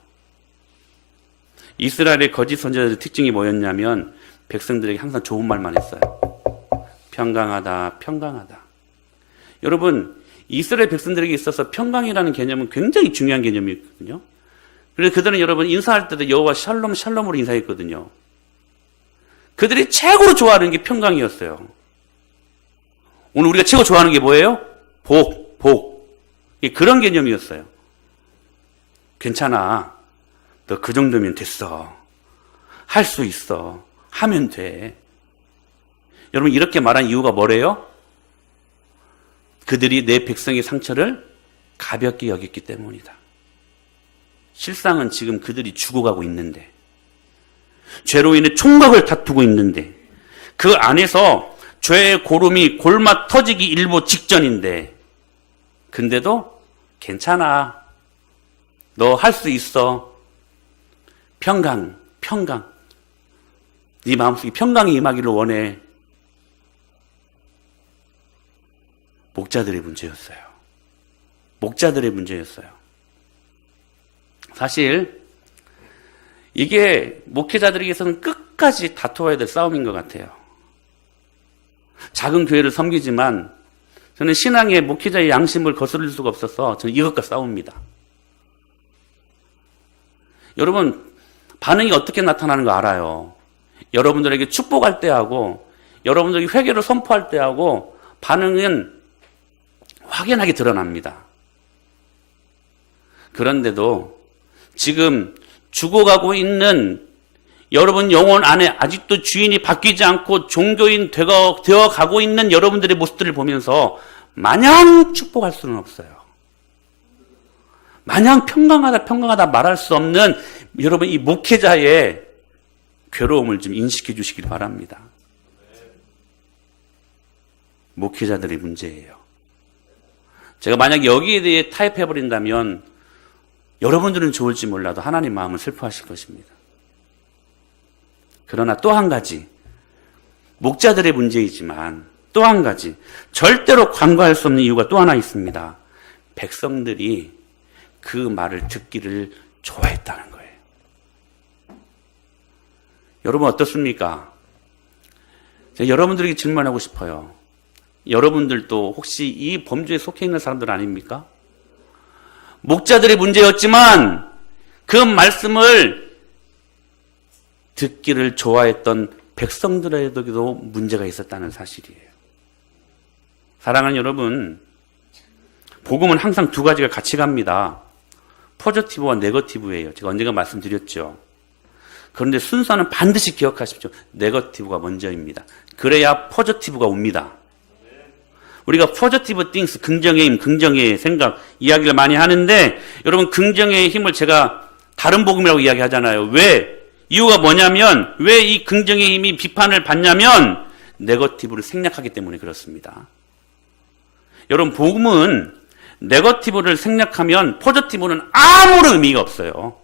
이스라엘의 거짓 선지자들의 특징이 뭐였냐면 백성들에게 항상 좋은 말만 했어요. 평강하다, 평강하다. 여러분, 이스라엘 백성들에게 있어서 평강이라는 개념은 굉장히 중요한 개념이거든요. 그래서 그들은 여러분 인사할 때도 여호와 샬롬, 샬롬으로 인사했거든요. 그들이 최고로 좋아하는 게 평강이었어요. 오늘 우리가 최고 좋아하는 게 뭐예요? 복. 그런 개념이었어요. 괜찮아. 너 그 정도면 됐어. 할 수 있어. 하면 돼. 여러분 이렇게 말한 이유가 뭐래요? 그들이 내 백성의 상처를 가볍게 여겼기 때문이다. 실상은 지금 그들이 죽어가고 있는데, 죄로 인해 총각을 다투고 있는데, 그 안에서 죄의 고름이 골마 터지기 일보 직전인데, 근데도 괜찮아. 너 할 수 있어. 평강. 네 마음속에 평강이 임하기를 원해. 목자들의 문제였어요. 사실 이게 목회자들에게서는 끝까지 다투어야 될 싸움인 것 같아요. 작은 교회를 섬기지만 저는 신앙의 목회자의 양심을 거스를 수가 없어서 저는 이것과 싸웁니다. 여러분 반응이 어떻게 나타나는 거 알아요. 여러분들에게 축복할 때하고 여러분들에게 회개를 선포할 때하고 반응은 확연하게 드러납니다. 그런데도 지금 죽어가고 있는 여러분 영혼 안에 아직도 주인이 바뀌지 않고 종교인 되어 가고 있는 여러분들의 모습들을 보면서 마냥 축복할 수는 없어요. 마냥 평강하다 말할 수 없는 여러분 이 목회자의 괴로움을 좀 인식해 주시길 바랍니다. 목회자들의 문제예요. 제가 만약 여기에 대해 타협해버린다면 여러분들은 좋을지 몰라도 하나님 마음은 슬퍼하실 것입니다. 그러나 또 한 가지, 목자들의 문제이지만 또 한 가지, 절대로 간과할 수 없는 이유가 또 하나 있습니다. 백성들이 그 말을 듣기를 좋아했다는 거예요. 여러분 어떻습니까? 제가 여러분들에게 질문하고 싶어요. 여러분들도 혹시 이 범죄에 속해 있는 사람들 아닙니까? 목자들의 문제였지만 그 말씀을 듣기를 좋아했던 백성들에게도 문제가 있었다는 사실이에요. 사랑하는 여러분, 복음은 항상 두 가지가 같이 갑니다. 포지티브와 네거티브예요. 제가 언젠가 말씀드렸죠. 그런데 순서는 반드시 기억하십시오. 네거티브가 먼저입니다. 그래야 포지티브가 옵니다. 우리가 포지티브 띵스, 긍정의 힘, 긍정의 생각 이야기를 많이 하는데 여러분 긍정의 힘을 제가 다른 복음이라고 이야기하잖아요. 왜? 이유가 뭐냐면 왜 이 긍정의 힘이 비판을 받냐면 네거티브를 생략하기 때문에 그렇습니다. 여러분 복음은 네거티브를 생략하면 포지티브는 아무런 의미가 없어요.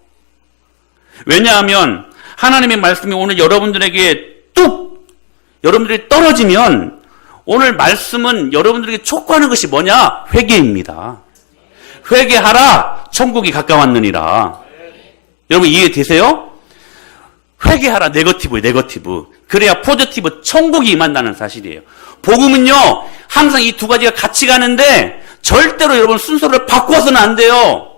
왜냐하면 하나님의 말씀이 오늘 여러분들에게 뚝 여러분들이 떨어지면 오늘 말씀은 여러분들에게 촉구하는 것이 뭐냐? 회개입니다. 회개하라, 천국이 가까웠느니라. 여러분 이해되세요? 회개하라, 네거티브. 그래야 포지티브, 천국이 임한다는 사실이에요. 복음은요, 항상 이 두 가지가 같이 가는데 절대로 여러분 순서를 바꿔서는 안 돼요.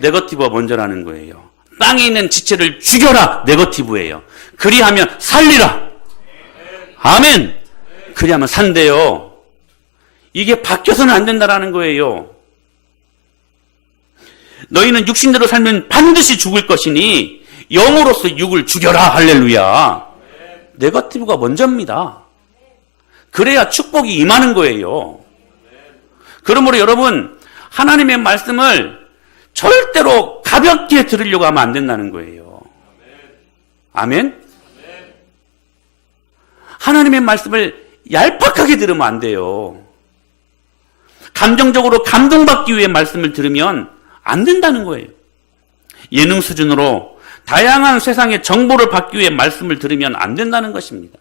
네거티브가 먼저라는 거예요. 땅에 있는 지체를 죽여라, 네거티브예요. 그리하면 살리라. 아멘. 그리하면 산대요. 이게 바뀌어서는 안 된다라는 거예요. 너희는 육신대로 살면 반드시 죽을 것이니 영으로서 육을 죽여라. 할렐루야. 네거티브가 먼저입니다. 그래야 축복이 임하는 거예요. 그러므로 여러분, 하나님의 말씀을 절대로 가볍게 들으려고 하면 안 된다는 거예요. 아멘? 하나님의 말씀을 얄팍하게 들으면 안 돼요. 감정적으로 감동받기 위해 말씀을 들으면 안 된다는 거예요. 예능 수준으로 다양한 세상의 정보를 받기 위해 말씀을 들으면 안 된다는 것입니다.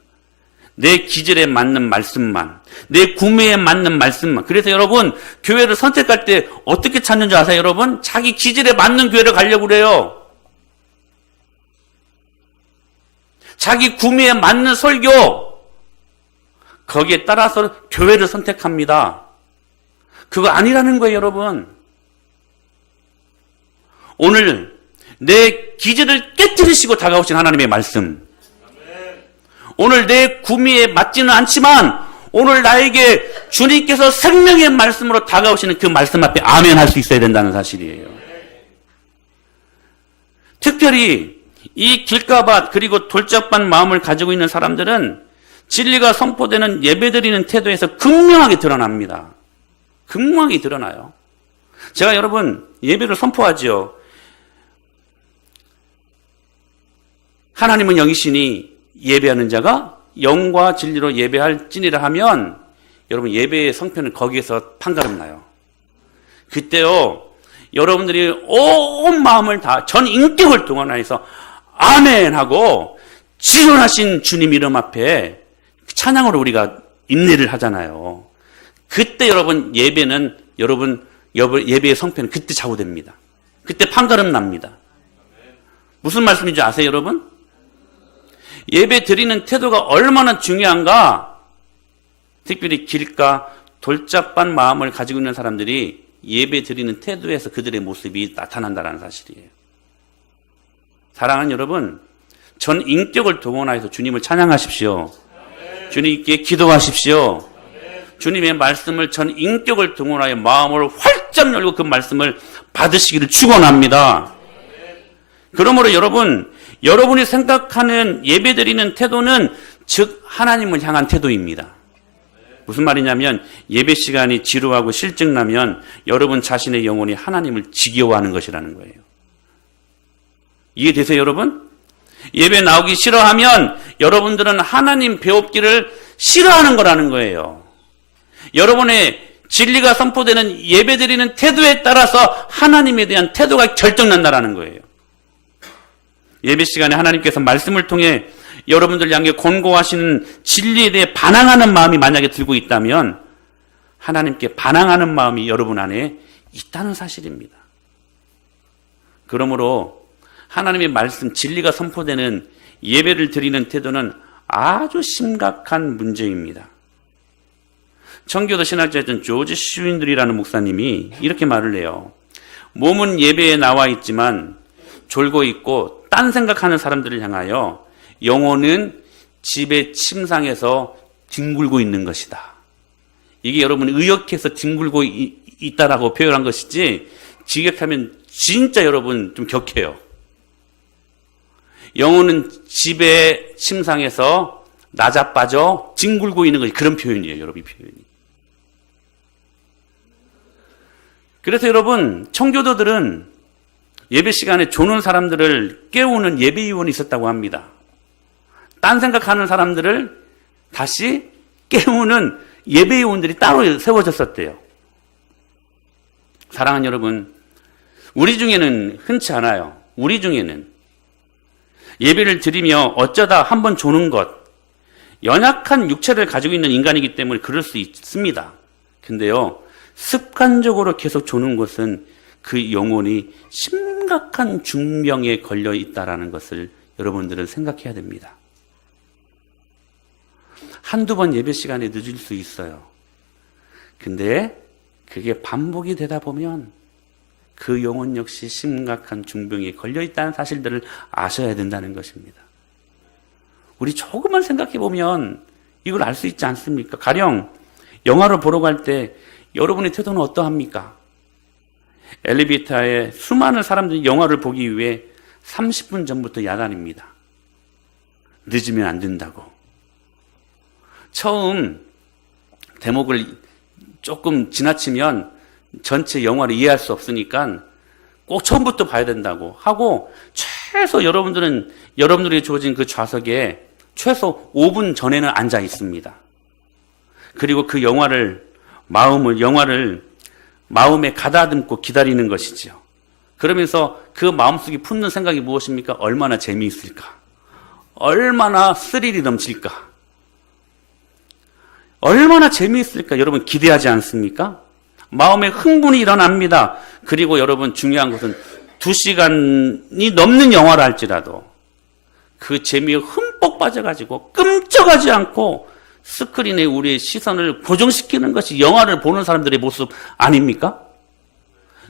내 기질에 맞는 말씀만, 내 구매에 맞는 말씀만. 그래서 여러분, 교회를 선택할 때 어떻게 찾는 줄 아세요, 여러분? 자기 기질에 맞는 교회를 가려고 그래요. 자기 구매에 맞는 설교, 거기에 따라서 교회를 선택합니다. 그거 아니라는 거예요, 여러분. 오늘 내 기질을 깨뜨리시고 다가오신 하나님의 말씀. 오늘 내 구미에 맞지는 않지만 오늘 나에게 주님께서 생명의 말씀으로 다가오시는 그 말씀 앞에 아멘 할 수 있어야 된다는 사실이에요. 특별히 이 길가밭 그리고 돌짝밭 마음을 가지고 있는 사람들은 진리가 선포되는 예배드리는 태도에서 극명하게 드러납니다. 극명하게 드러나요. 제가 여러분 예배를 선포하지요. 하나님은 영이시니 예배하는 자가 영과 진리로 예배할지니라 하면 여러분 예배의 성편은 거기에서 판가름 나요. 그때요 여러분들이 온 마음을 다 전 인격을 동원해서 아멘 하고 지존하신 주님 이름 앞에 찬양으로 우리가 인내를 하잖아요. 그때 여러분 예배는 예배의 성편은 그때 좌우됩니다. 그때 판가름 납니다. 무슨 말씀인지 아세요 여러분? 예배 드리는 태도가 얼마나 중요한가? 특별히 길가 돌짝밭 마음을 가지고 있는 사람들이 예배 드리는 태도에서 그들의 모습이 나타난다는 사실이에요. 사랑하는 여러분, 전 인격을 동원하여서 주님을 찬양하십시오. 주님께 기도하십시오. 주님의 말씀을 전 인격을 동원하여 마음을 활짝 열고 그 말씀을 받으시기를 축원합니다. 그러므로 여러분이 생각하는 예배드리는 태도는 즉 하나님을 향한 태도입니다. 무슨 말이냐면 예배 시간이 지루하고 실증나면 여러분 자신의 영혼이 하나님을 지겨워하는 것이라는 거예요. 이해되세요 여러분? 예배 나오기 싫어하면 여러분들은 하나님 배웁기를 싫어하는 거라는 거예요. 여러분의 진리가 선포되는 예배드리는 태도에 따라서 하나님에 대한 태도가 결정난다라는 거예요. 예배 시간에 하나님께서 말씀을 통해 여러분들 향해 권고하시는 진리에 대해 반항하는 마음이 만약에 들고 있다면 하나님께 반항하는 마음이 여러분 안에 있다는 사실입니다. 그러므로 하나님의 말씀, 진리가 선포되는 예배를 드리는 태도는 아주 심각한 문제입니다. 청교도 신학자였던 조지 슈윈들이라는 목사님이 이렇게 말을 해요. 몸은 예배에 나와 있지만 졸고 있고 딴 생각하는 사람들을 향하여 영혼은 집의 침상에서 뒹굴고 있는 것이다. 이게 여러분 의역해서 뒹굴고 있다라고 표현한 것이지 직역하면 진짜 여러분 좀 격해요. 영혼은 집의 침상에서 나자빠져 뒹굴고 있는 것이 그런 표현이에요. 여러분 이 표현이. 그래서 여러분 청교도들은 예배 시간에 조는 사람들을 깨우는 예배위원이 있었다고 합니다. 딴 생각하는 사람들을 다시 깨우는 예배위원들이 따로 세워졌었대요. 사랑하는 여러분, 우리 중에는 흔치 않아요. 우리 중에는 예배를 드리며 어쩌다 한번 조는 것, 연약한 육체를 가지고 있는 인간이기 때문에 그럴 수 있습니다. 근데요, 습관적으로 계속 조는 것은 그 영혼이 심각한 중병에 걸려 있다는 것을 여러분들은 생각해야 됩니다. 한두 번 예배 시간에 늦을 수 있어요. 근데 그게 반복이 되다 보면 그 영혼 역시 심각한 중병에 걸려 있다는 사실들을 아셔야 된다는 것입니다. 우리 조금만 생각해 보면 이걸 알 수 있지 않습니까? 가령 영화를 보러 갈 때 여러분의 태도는 어떠합니까? 엘리베이터에 수많은 사람들이 영화를 보기 위해 30분 전부터 야단입니다. 늦으면 안 된다고. 처음 대목을 조금 지나치면 전체 영화를 이해할 수 없으니까 꼭 처음부터 봐야 된다고 하고, 최소 여러분들이 주어진 그 좌석에 최소 5분 전에는 앉아 있습니다. 그리고 그 영화를 마음에 가다듬고 기다리는 것이지요. 그러면서 그 마음속에 품는 생각이 무엇입니까? 얼마나 재미있을까? 얼마나 스릴이 넘칠까? 얼마나 재미있을까? 여러분 기대하지 않습니까? 마음에 흥분이 일어납니다. 그리고 여러분 중요한 것은 2시간이 넘는 영화를 할지라도 그 재미에 흠뻑 빠져가지고 끔찍하지 않고 스크린에 우리의 시선을 고정시키는 것이 영화를 보는 사람들의 모습 아닙니까?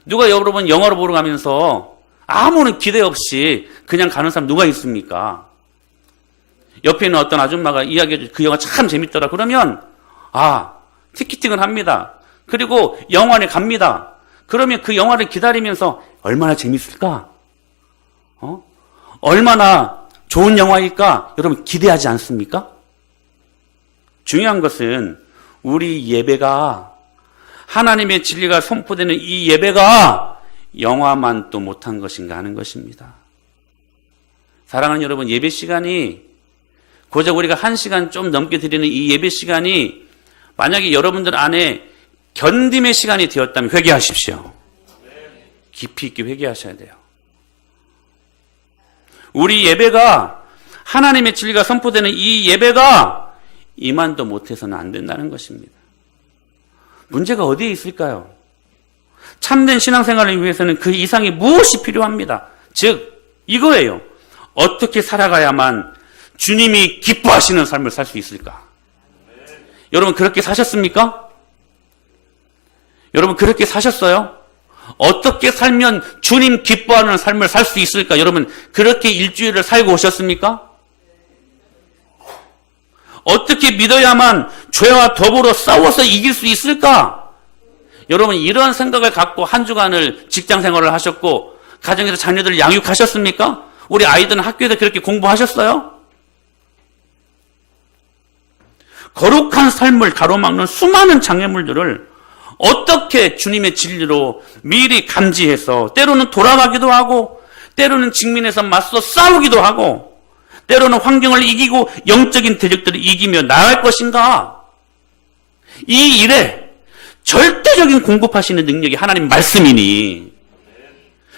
누가 여러분 영화를 보러 가면서 아무런 기대 없이 그냥 가는 사람 누가 있습니까? 옆에 있는 어떤 아줌마가 이야기해줘, 그 영화 참 재밌더라. 그러면 티켓팅을 합니다. 그리고 영화관에 갑니다. 그러면 그 영화를 기다리면서 얼마나 재밌을까? 얼마나 좋은 영화일까? 여러분 기대하지 않습니까? 중요한 것은 우리 예배가, 하나님의 진리가 선포되는 이 예배가 영화만 또 못한 것인가 하는 것입니다. 사랑하는 여러분, 예배 시간이 고작 우리가 1시간 좀 넘게 드리는 이 예배 시간이 만약에 여러분들 안에 견딤의 시간이 되었다면 회개하십시오. 깊이 있게 회개하셔야 돼요. 우리 예배가, 하나님의 진리가 선포되는 이 예배가 이만도 못해서는 안 된다는 것입니다. 문제가 어디에 있을까요? 참된 신앙생활을 위해서는 그 이상이 무엇이 필요합니다. 즉 이거예요. 어떻게 살아가야만 주님이 기뻐하시는 삶을 살 수 있을까? 여러분 그렇게 사셨습니까? 여러분 그렇게 사셨어요? 어떻게 살면 주님 기뻐하는 삶을 살 수 있을까? 여러분 그렇게 일주일을 살고 오셨습니까? 어떻게 믿어야만 죄와 더불어 싸워서 이길 수 있을까? 여러분 이런 생각을 갖고 한 주간을 직장 생활을 하셨고 가정에서 자녀들을 양육하셨습니까? 우리 아이들은 학교에서 그렇게 공부하셨어요? 거룩한 삶을 가로막는 수많은 장애물들을 어떻게 주님의 진리로 미리 감지해서 때로는 돌아가기도 하고 때로는 직면해서 맞서 싸우기도 하고 때로는 환경을 이기고 영적인 대적들을 이기며 나아갈 것인가? 이 일에 절대적인 공급하시는 능력이 하나님 말씀이니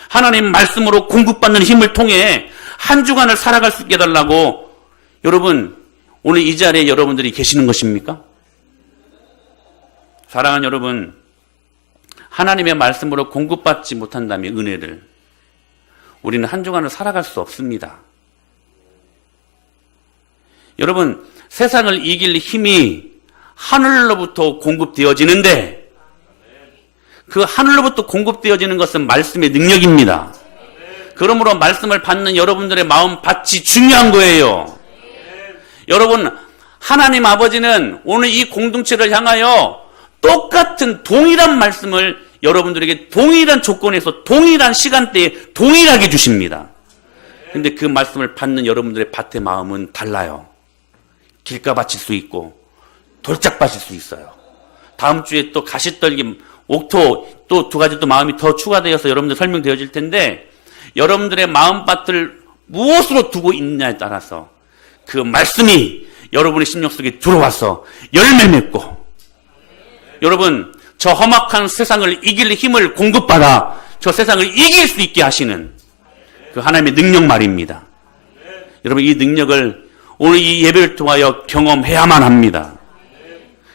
하나님 말씀으로 공급받는 힘을 통해 한 주간을 살아갈 수 있게 해달라고 여러분 오늘 이 자리에 여러분들이 계시는 것입니까? 사랑하는 여러분, 하나님의 말씀으로 공급받지 못한다면 은혜를 우리는 한 주간을 살아갈 수 없습니다. 여러분 세상을 이길 힘이 하늘로부터 공급되어지는데 그 하늘로부터 공급되어지는 것은 말씀의 능력입니다. 그러므로 말씀을 받는 여러분들의 마음 밭이 중요한 거예요. 여러분 하나님 아버지는 오늘 이 공동체를 향하여 똑같은 동일한 말씀을 여러분들에게 동일한 조건에서 동일한 시간대에 동일하게 주십니다. 그런데 그 말씀을 받는 여러분들의 밭의 마음은 달라요. 길가밭일 수 있고 돌짝밭일 수 있어요. 다음 주에 또 가시떨기, 옥토 또 두 가지 또 마음이 더 추가되어서 여러분들 설명되어질 텐데 여러분들의 마음밭을 무엇으로 두고 있느냐에 따라서 그 말씀이 여러분의 심령 속에 들어와서 열매 맺고 여러분 저 험악한 세상을 이길 힘을 공급받아 저 세상을 이길 수 있게 하시는 그 하나님의 능력 말입니다. 여러분 이 능력을 오늘 이 예배를 통하여 경험해야만 합니다.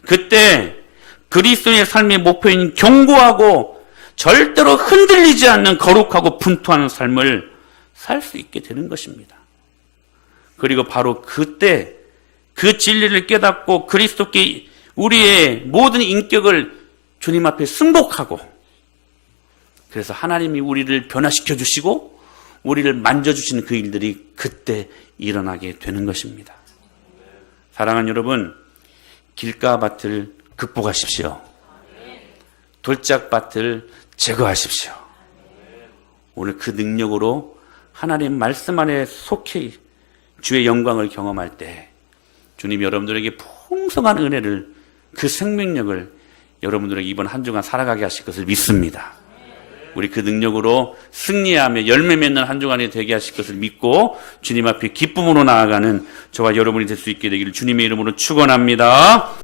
그때 그리스도의 삶의 목표인 견고하고 절대로 흔들리지 않는 거룩하고 분투하는 삶을 살 수 있게 되는 것입니다. 그리고 바로 그때 그 진리를 깨닫고 그리스도께 우리의 모든 인격을 주님 앞에 승복하고, 그래서 하나님이 우리를 변화시켜 주시고 우리를 만져주시는 그 일들이 그때 일어나게 되는 것입니다. 사랑하는 여러분, 길가밭을 극복하십시오. 돌짝밭을 제거하십시오. 오늘 그 능력으로 하나님 말씀 안에 속히 주의 영광을 경험할 때 주님 여러분들에게 풍성한 은혜를, 그 생명력을 여러분들에게 이번 한 주간 살아가게 하실 것을 믿습니다. 우리 그 능력으로 승리하며 열매 맺는 한 주간이 되게 하실 것을 믿고 주님 앞에 기쁨으로 나아가는 저와 여러분이 될 수 있게 되기를 주님의 이름으로 축원합니다.